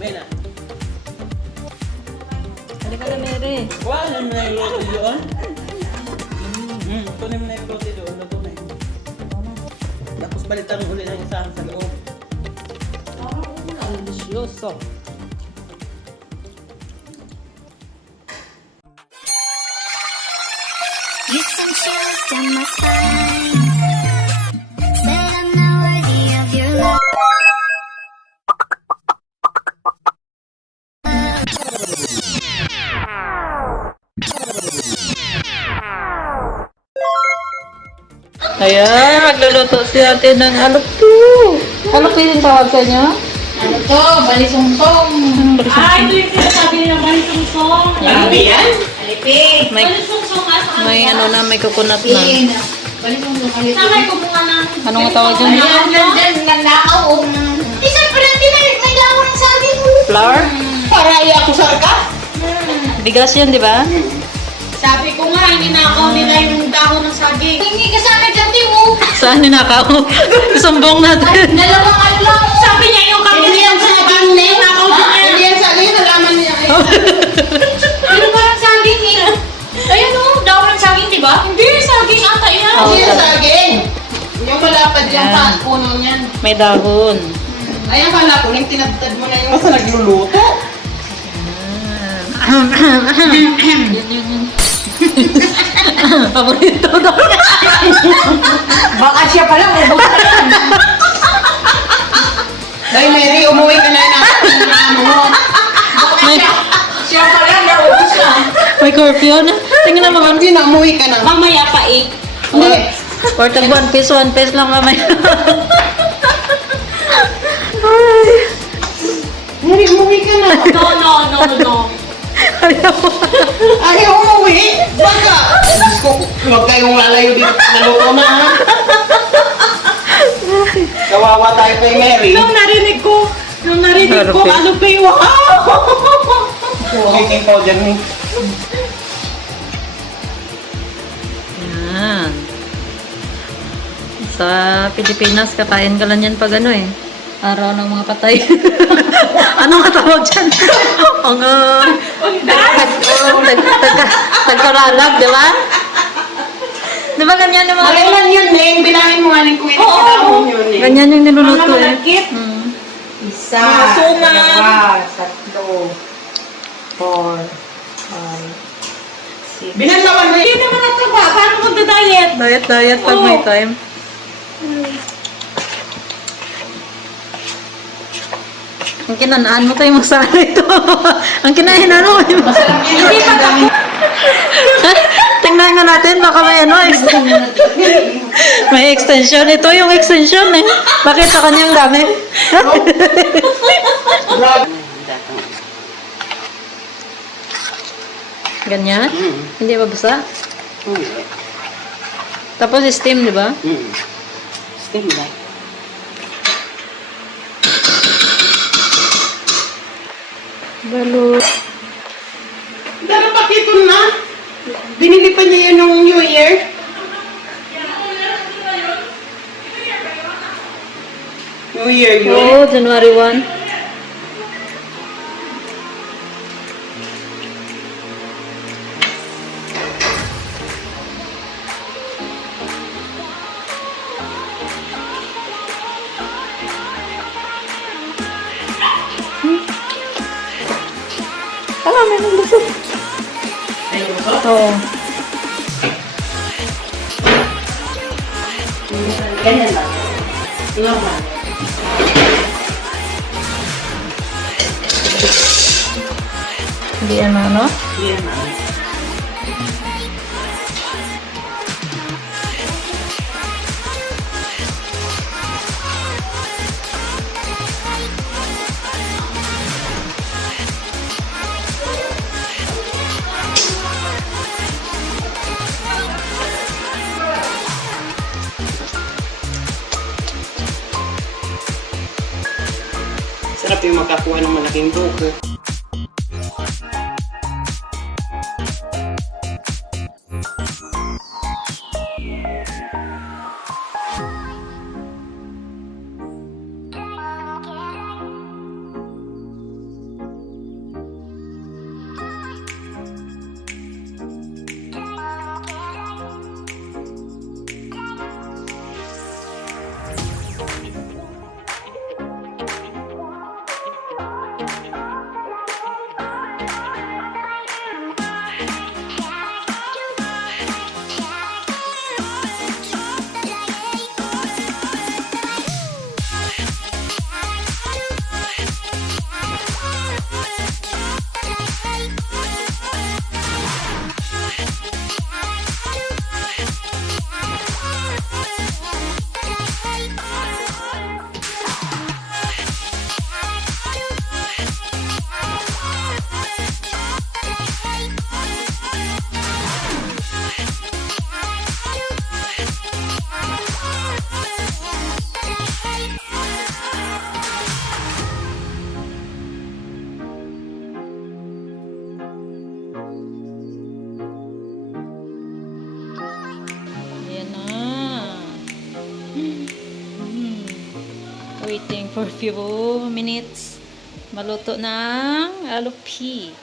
May na. Halika na, Mary. Wala na yung roti doon. Kunin mo na yung roti doon. Luto na yun. Tapos balitan mo ulit ng isa sa loob. Delicioso. You sent chills down my spine. Said I'm not worthy of your love. Ayan, magluluto si ate ng alupto. Alupto yung tawag sa inyo? Ano to? Balisongtong. Ay, ito yung sinasabi nilang balisungsong. Ano ba yan? Alipin. May, Balisungsong nga sa may ano na, may coconut na. Balisongtong alipin. Samay ko mukha ng... Ano nga tawag dyan? Ayan, nandyan, nanakaw. Isa pala, may lawang sa akin. Flour? Para iya ako sarka. Bigas yan, di ba? Sabi ko nga, ninakaw nila yung dahon ng saging. Hindi ka sana dyan, Timo. Saan ninakaw? Sumbong natin. Dalawang ano lang. Sabi niya yung kami Hindi yan saging, ne? Hindi yan saging, nalaman niya. Ano parang saging eh? Ayan o, dahon ng saging, di ba? Hindi, saging ata yan. Oh. Hindi yan saging. Yung malapad lang Yan. pa, puno niyan. May dahon. Ayan pala, kuling tinagtad mo na yung... Basta nagluluto. Yun. Paborito daw. Baka siya pala, ubos na yan. Ay, Mary, umuwi ka na mo. May, Siya pala, naubos na. may curfew na. Tingnan mo. Hindi na, umuwi ka na. Mamaya pa eh. Hindi. Or tag 1 piece lang mamaya. Mary, umuwi ka na. No. Ayaw umuwi. Baka. Diyos ko, huwag kayong lalayo dito. Naluto na, ha? Kawawa tayo kay Mary. Nung narinig ko, Perfect. ano pa yung Baking powder ni. Yan. Sa Pilipinas, kakain ka lang yan pag ano eh. Araw ng mga patay. Ano nga tawag dyan? Ang tagkaralag, di ba? Di ba ganyan yung mga... Malaylan yun, Neng. Bilangin mo nga ng kuwin. Oo. Yun, Neng. Ganyan yung niluluto mga eh. malagkit. Mm. Isa, Mga sungay. dalawa, tatlo, 4, 5, 6. Binalawan mo Hindi yun. naman nataba. Paano magda-diet? Diet pag may time. Ang kinanaan mo tayo masara ito. Ang kinahinan mo. Hindi pa tapos. Tingnan nga natin, baka may ano, may extension. Ito yung extension eh. Bakit sa kanyang dami? Ganyan? Hindi ba basa? Tapos steam, di ba? Steam lang. Balot. Pero bakit ito na? Binili pa niya yun nung New Year? New Year yun? Oo, January 1. May naglusot. Oo. Ganyan lang. Normal. Hindi yan ano? Yan na. Sarap yung makakuha ng malaking buko. Waiting for few minutes. Maluto ng alupi.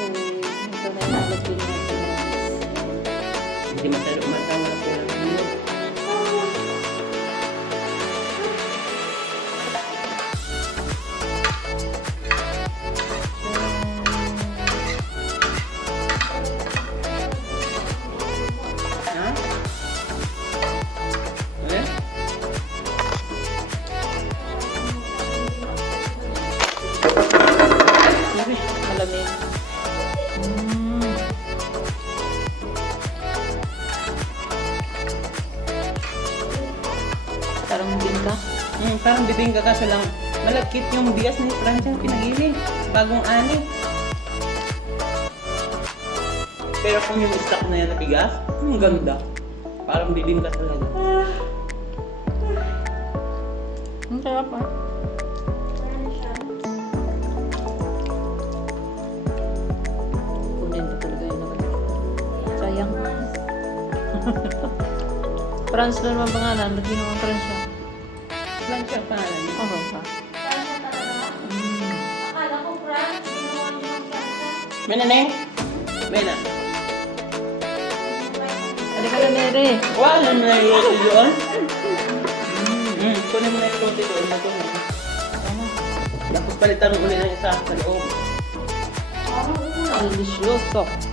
Okay, ito na yung alupi natin. Hindi masyado matawag ko lang. Ha? Eh? Malamig. Parang bingka. Parang bibingka kaso lang malagkit yung bigas ni Francia pinagili. Bagong ani. Pero kung yung stock na yan na bigas, ang ganda. Parang bibingka talaga. Ang sarap ah. Kunin ko talaga yun naman. Sayang. France na naman pangalan. Ba't di naman France siya? Francia ang pangalan niya. Oo ba? Akala ko, Franz, ginawa niyo ng Franza. May naneng? May na. Halika na, Mary. Wala na yung roti doon. Kunin mo na yung roti doon. Tapos palitan mo ulit ng isa sa loob. Delicioso.